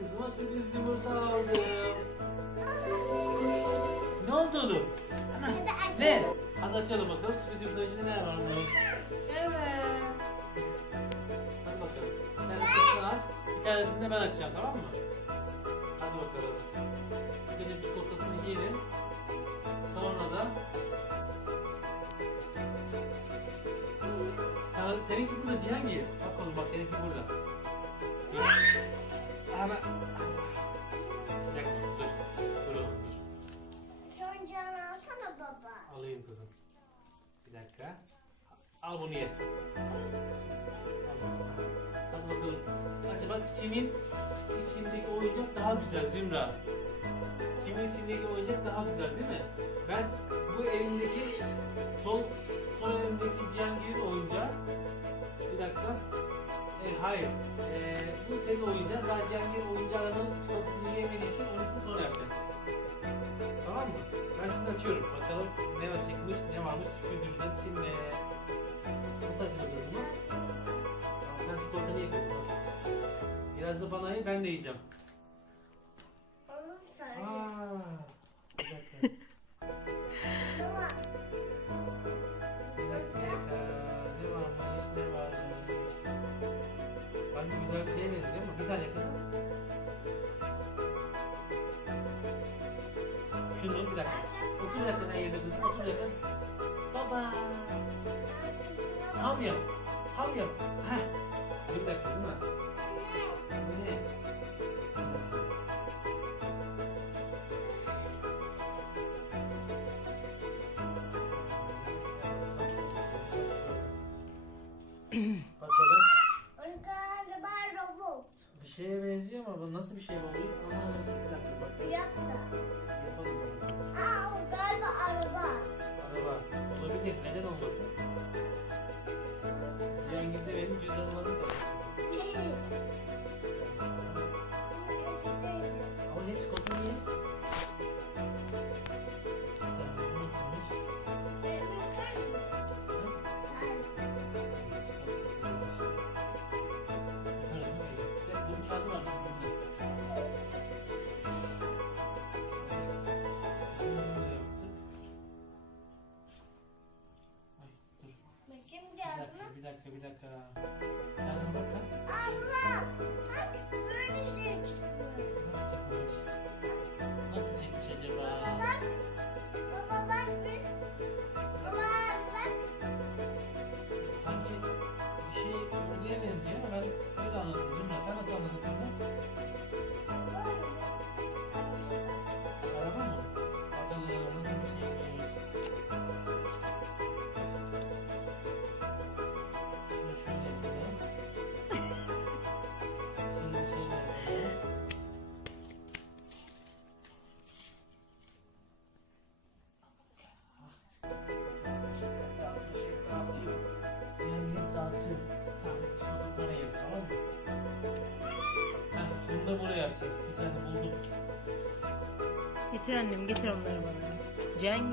kızıma sürpriz yumurta aldım. Ne oldu oğlum? Ne? Hadi açalım bakalım sürpriz yumurta içinde ne varmış? Evet. Hadi bakalım. Bir tanesini sen aç, bir tanesini de ben açacağım tamam mı? Hadi bakalım. Bir çikolatasını yiyelim. Sonra da Sana, seninki burada Cihangir. Bak oğlum bak seninki burada. Hemen. Dakika dur. Dur oğlum dur. Şu oyuncağını alsana baba. Alayım kızım. Bir dakika. Al bunu ye. Al. Hadi bakalım. Acaba kimin içindeki oyuncak daha güzel Zümra? Kimin içindeki oyuncak daha güzel değil mi? Ben bu elimdeki sol sol elimdeki Cihangir'in oyuncağı bir dakika. E, hayır. Bu senin oyuncağın. Daha Cihangir'in oyuncağının çikolatasını yiyemediği için onun için sonra yapacağız. Tamam mı? Ben şimdi açıyorum. Bakalım ne var çıkmış, ne varmış sürprizimizden şimdi. Nasıl açılıyor bunu? Sen çikolatanı yedin. Biraz da bana ye, ben de yiyeceğim. Aa, bir dakika. Şunu bir dakika. Otur dakika yerine kızım, otur dakika. Baba. Ham yap. Ham yap. Heh. Bir dakika değil mi? Ne? Bakalım. Onu galiba robot. Bir şeye benziyor ama bu nasıl bir şey oluyor? güzel da buraya atacağız. Bir saniye buldum. Getir annem getir onları bana. Bak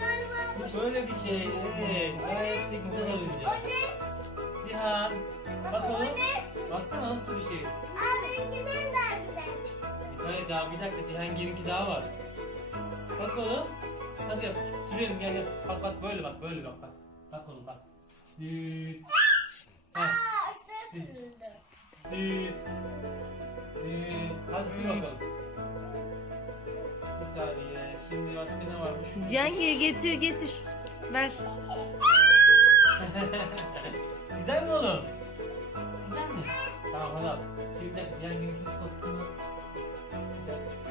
galiba. Bu böyle bir şey. Evet. Gayet de güzel olacak. Cihan. Bakalım. O ne? Baksana nasıl bir şey. Aa benimkinden daha güzel çıktı. Bir saniye daha bir dakika Cihangir'inki daha var. Bak oğlum. Hadi yap. Sürelim gel gel. Bak bak böyle bak böyle bak bak. Bak oğlum bak. Düt. Üstüne sürüldü. Düt. Düt. Hadi sür bakalım. Bir saniye. Şimdi başka ne varmış? Cihangir getir getir. Ver. Güzel mi oğlum? Güzel mi? Tamam hadi al. Şimdi Cihangir'in ikinci kutusunu... Bir dakika.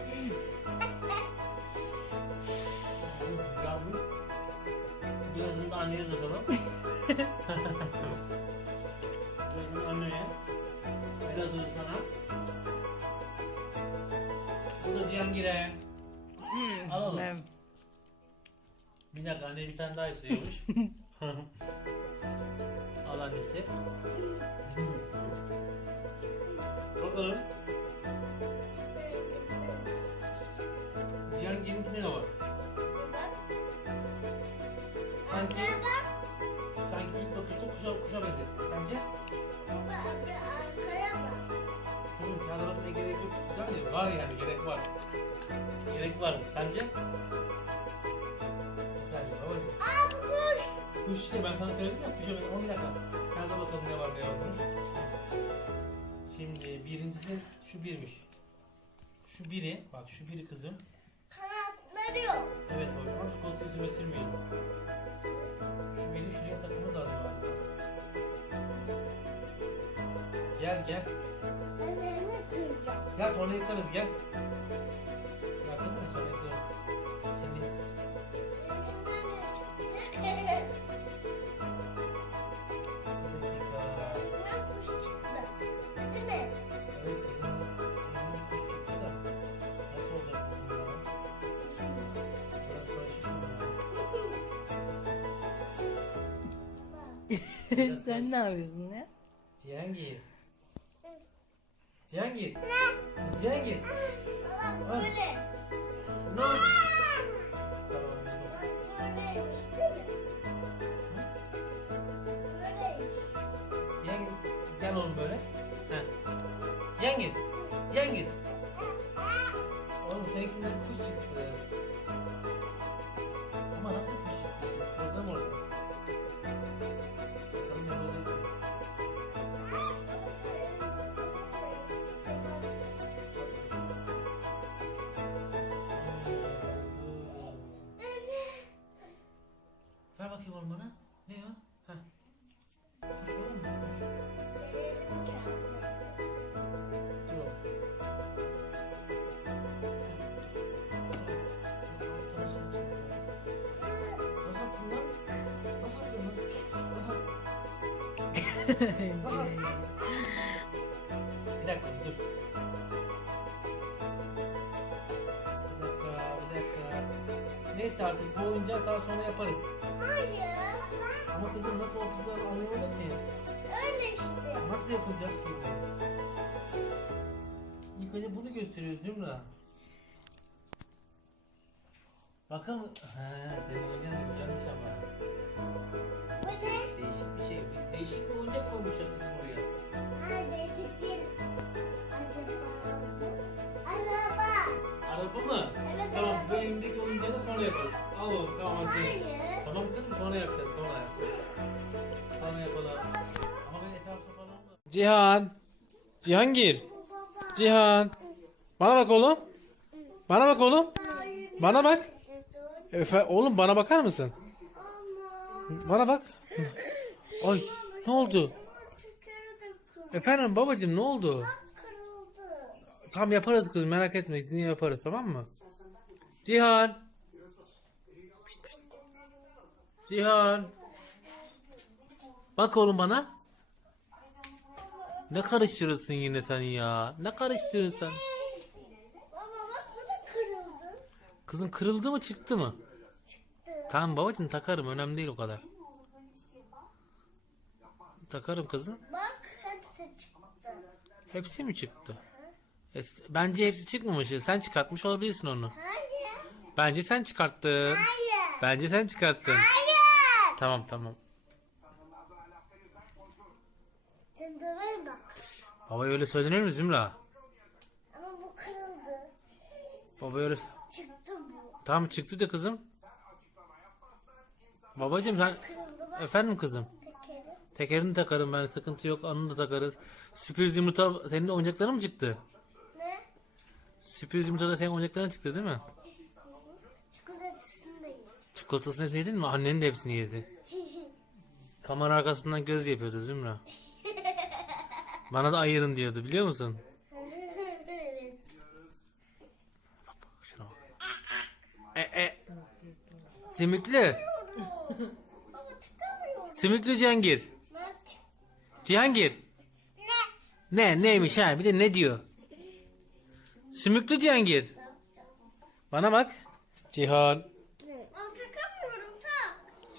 Yavrum. Birazını da anneye satalım. Da Cihangir'e. Hmm, Alalım. ver. Bir dakika anne bir tane daha istiyormuş. Al annesi. Bakalım. Cihangir'inkinde ne var? Sanki sanki ilk bakışta kuşa kuşa benzetti. Sence? Baba arkaya bak. Kızım kağıda bakmaya gerek yok. Güzel ya. Var yani gerek var. Gerek var. Sence? Bir saniye babacığım. Aa bu kuş. Kuş işte ben sana söyledim ya kuşa ben 10 dakika. Kağıda bakalım ne var ne yokmuş. Şimdi birincisi şu birmiş. Şu biri, bak şu biri kızım. Kanatları yok. Evet hocam ama çikolata yüzüme sürmeyin. Şu biri şuraya takımı lazım galiba. Gel gel. Gel sonra yıkarız. Gel Sen ne yapıyorsun ya? Cihangir. Cihangir. Cihangir. Baba böyle. Ne Bir dakika dur. Bir dakika, bir dakika. Neyse artık bu oyuncağı daha sonra yaparız. Hayır. Ama kızım nasıl yapacağını anlayamadım ki. Öyle işte. Nasıl yapılacak ki bu? İlk önce bunu gösteriyoruz Zümra. Bakalım. He, senin oyuncağın güzelmiş ama. Bu ne? Değişik bir şey. Bir- Değişik bir oyuncak koymuşlar kızım oraya. Ha değişik bir. Araba. Araba mı? Evet, Tamam bu araba. elimdeki oyuncağı da sonra yaparız. Al oğlum tamam hadi. Hayır. Tamam kızım sonra yapacağız sonra yapacağız. Sonra yapalım. Ama ben etrafta falan da. Cihan. Cihangir. Baba. Cihan. Bana bak oğlum. Bana bak oğlum. Bana bak. Efe, oğlum bana bakar mısın? Bana bak. Ay ne oldu? Efendim babacığım ne oldu? Tamam yaparız kızım merak etme izini yaparız tamam mı? Cihan. Cihan. Bak oğlum bana. Ne karıştırıyorsun yine sen ya? Ne karıştırıyorsun sen? Baba bak bu da kırıldı. Kızım kırıldı mı çıktı mı? Çıktı. Tamam babacığım takarım önemli değil o kadar. Takarım kızım. Bak hepsi çıktı. Hepsi mi çıktı? E, s- bence hepsi çıkmamış. Sen çıkartmış olabilirsin onu. Hayır. Bence sen çıkarttın. Hayır. Bence sen çıkarttın. Hayır. Tamam tamam. Sen döverim bak. Baba öyle söylenir mi Zümra? Ama bu kırıldı. Baba öyle... Tamam çıktı da kızım. Babacığım sen... Efendim kızım. tekeri. Tekerini takarım ben sıkıntı yok. Anını da takarız. Sürpriz yumurta senin oyuncakların mı çıktı? Ne? Sürpriz yumurta da senin oyuncakların çıktı değil mi? Çikolatasını da yedim. Çikolatasını hepsini yedin mi? Annen de hepsini yedi. Kamera arkasından göz yapıyordu Zümra. Bana da ayırın diyordu biliyor musun? evet. Şuna bak. E, e. Simitli. Simitli Cihangir. Cihangir. Ne? Ne neymiş ha bir de ne diyor? Sümüklü Cihangir. Bana bak. Cihan.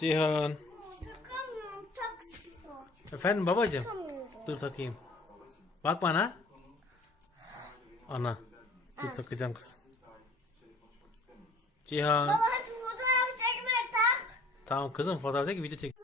Cihan. Efendim babacığım. Dur takayım. Bak bana. Ana. Dur takacağım kızım. Cihan. Baba hadi fotoğraf çekme tak. Tamam kızım fotoğraftaki video çek.